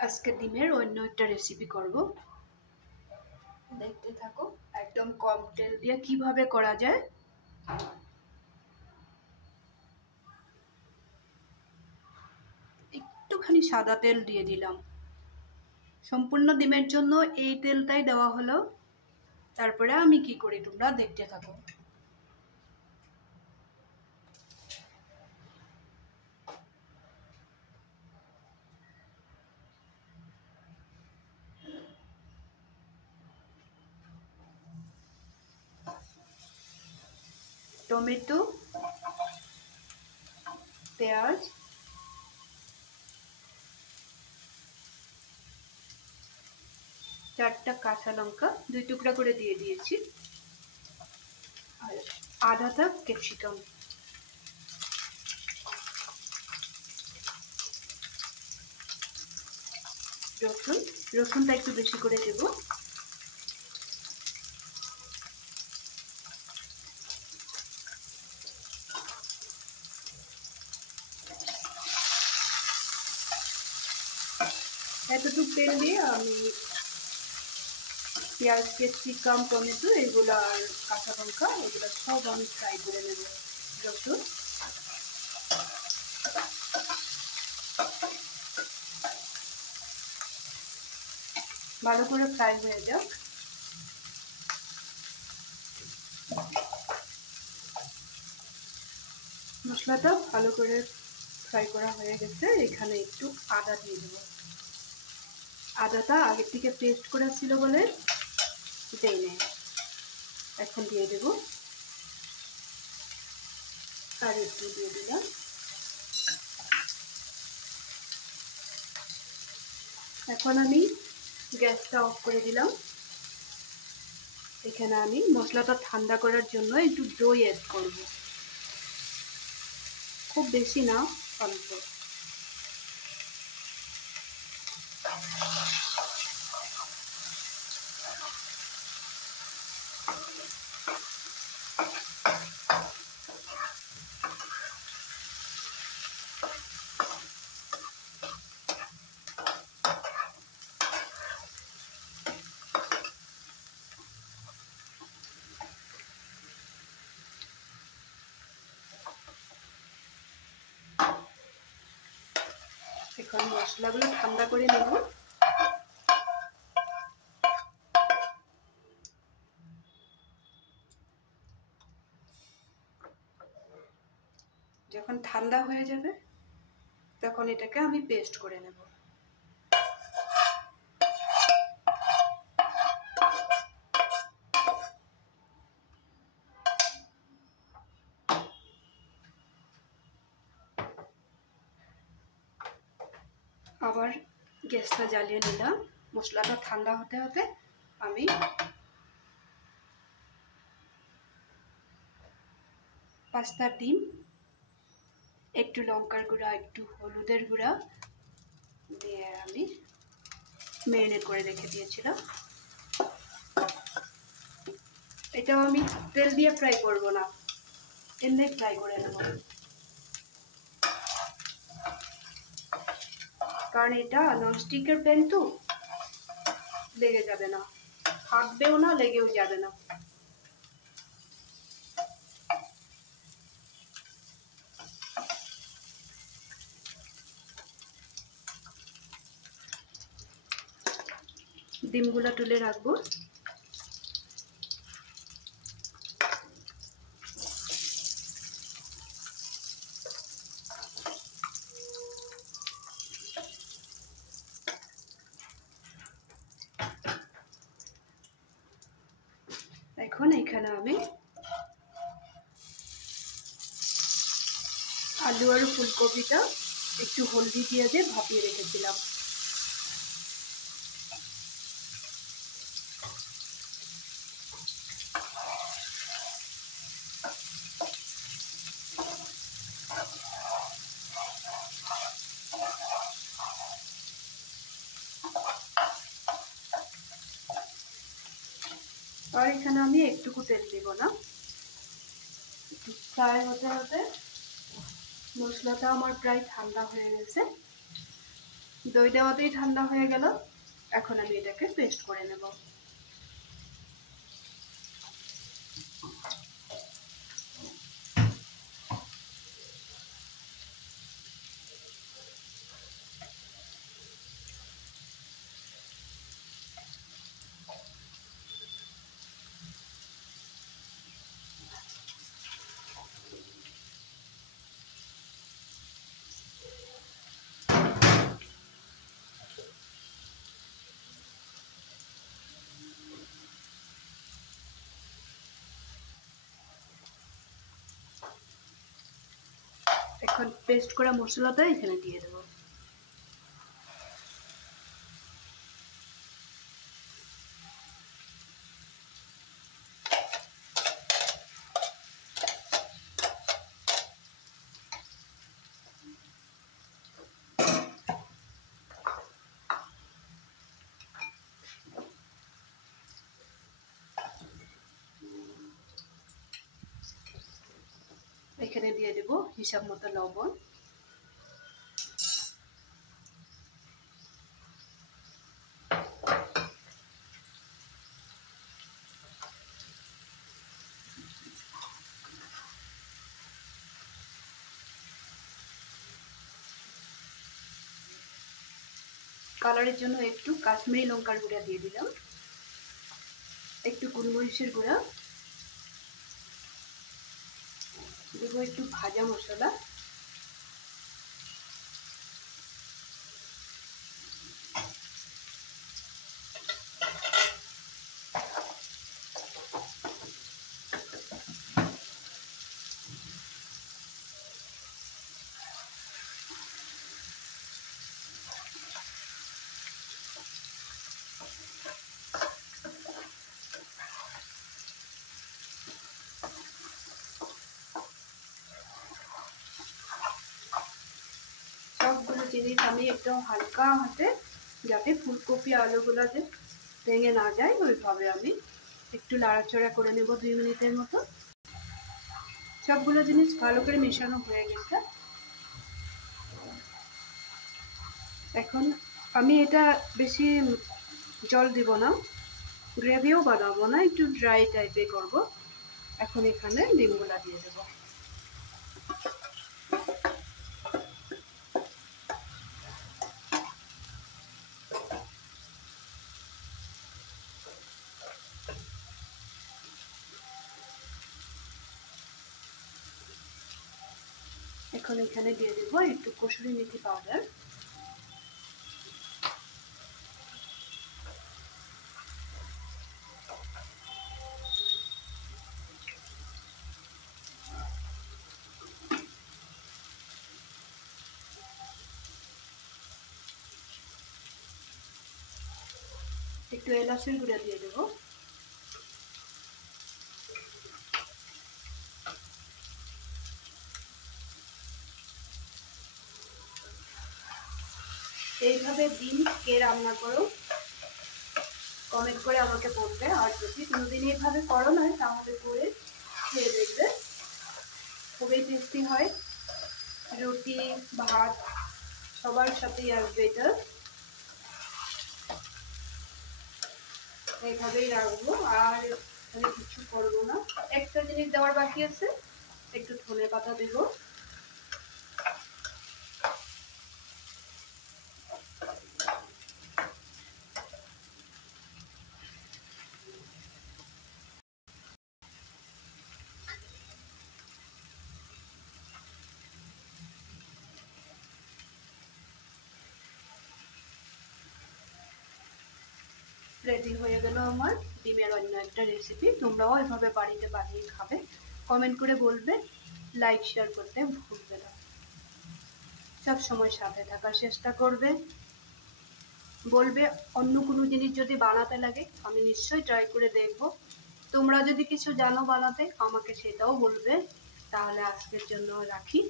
আজকে ডিমের অন্য একটা রেসিপি করব, দেখতে থাকো। একদম কম তেল দিয়ে কিভাবে করা যায়। একটুখানি সাদা তেল দিয়ে দিলাম। সম্পূর্ণ ডিমের জন্য এই তেলটাই দেওয়া হলো। তারপরে আমি কি করি তোমরা দেখতে থাকো। টমেটো, পেঁয়াজ, চারটা কাঁচা লঙ্কা 2 টুকরা করে দিয়ে দিয়েছি, আর আধাটা ক্যাপসিকাম। রসুনটা একটু বেশি করে দেব। এতটুকু তেল দিয়ে আমি পেঁয়াজ, ক্যাপসিকাম, টমেটো এগুলো আর কাঁচা লঙ্কা এগুলো সব আমি ফ্রাই করে নেব। রসুন ভালো করে ফ্রাই হয়ে যাক। মশলাটা ভালো করে ফ্রাই করা হয়ে গেছে। এখানে একটু আদা দিয়ে দেবো। আদাটা আগের থেকে পেস্ট করা ছিল বলে দেই নেই, এখন দিয়ে দেব। আর একটু দিয়ে দিলাম। এখন আমি গ্যাসটা অফ করে দিলাম। এখানে আমি মশলাটা ঠান্ডা করার জন্য একটু দই অ্যাড করব, খুব বেশি না, অল্প। এখন মশলাগুলো ঠান্ডা করে নেব। যখন ঠান্ডা হয়ে যাবে তখন এটাকে আমি পেস্ট করে নেব। আবার গ্যাসটা জ্বালিয়ে নিলাম। মশলাটা ঠান্ডা হতে হতে আমি পাঁচটা ডিম, একটু লঙ্কার গুঁড়া, একটু হলুদের গুঁড়া দিয়ে আমি ম্যারিনেট করে রেখে দিয়েছিলাম। এটাও আমি তেল দিয়ে ফ্রাই করব না, এমনি ফ্রাই করে নেব, কারণ এটা ননস্টিকের প্যান তো লেগে যাবে না, ফাটবেও না, লেগেও যাবে না। ডিমগুলো তুলে রাখবো। এখন এখানে আমি আলু আর ফুলকপিটা একটু হলদি দিয়ে ভাপিয়ে রেখেছিলাম। আর এখানে আমি একটুকু তেল দিব না। ফ্রাই হতে হতে মশলাটা আমার প্রায় ঠান্ডা হয়ে গেছে। দই দেওয়াতেই ঠান্ডা হয়ে গেল। এখন আমি এটাকে পেস্ট করে নেব। এখন পেস্ট করা মশলাটা এখানে দিয়ে দেব। এখানে দিয়ে দেব হিসাব মতো লবণ। কালারের জন্য একটু কাশ্মীরি লঙ্কার গুঁড়া দিয়ে দিলাম, একটু গোলমরিচের গুঁড়া দেবো, একটু ভাজা মশলা, সবগুলো জিনিস আমি একটু হালকা হাতে, যাতে ফুলকপি আলুগুলো যে ভেঙে না যায় ওইভাবে আমি একটু নাড়াচাড়া করে নেব 2 মিনিটের মতো। সবগুলো জিনিস ভালো করে মেশানো হয়ে গেছে। এখন আমি এটা বেশি জল দিব না, গ্রেভিও বানাবো না, একটু ড্রাই টাইপে করব। এখন এখানে ডিমগুলা দিয়ে দেবো। এখন এখানে দিয়ে দেবো একটু কসুরি মেথি পাউডার, একটু এলাচের গুঁড়া দিয়ে দেবো, এইভাবে ডিম কে রান্না করো কমেন্ট করে আমাকে বলবে, আর যদি কোনোদিন এইভাবে করো না তাহলে করে খেয়ে দেখবে, খুবই টেস্টি হয়। রুটি ভাত সবার সাথেই আসবে এটা। এইভাবেই রাখবো, আর আমি কিছু করবো না। একটা জিনিস দেওয়ার বাকি আছে, একটু ধনে পাতা দেবো। রেডি হয়ে গেল আমার ডিমের অন্য একটা রেসিপি। তোমরাও এভাবে বাড়িতে বানিয়ে খাবে, কমেন্ট করে বলবে, লাইক শেয়ার করতে ভুলবে না। সব সময় সাথে থাকার চেষ্টা করবে, বলবে অন্য কোনো জিনিস যদি বানাতে লাগে আমি নিশ্চয়ই ট্রাই করে দেখব। তোমরা যদি কিছু জানো বানাতে আমাকে সেটাও বলবে। তাহলে আজকের জন্য রাখি।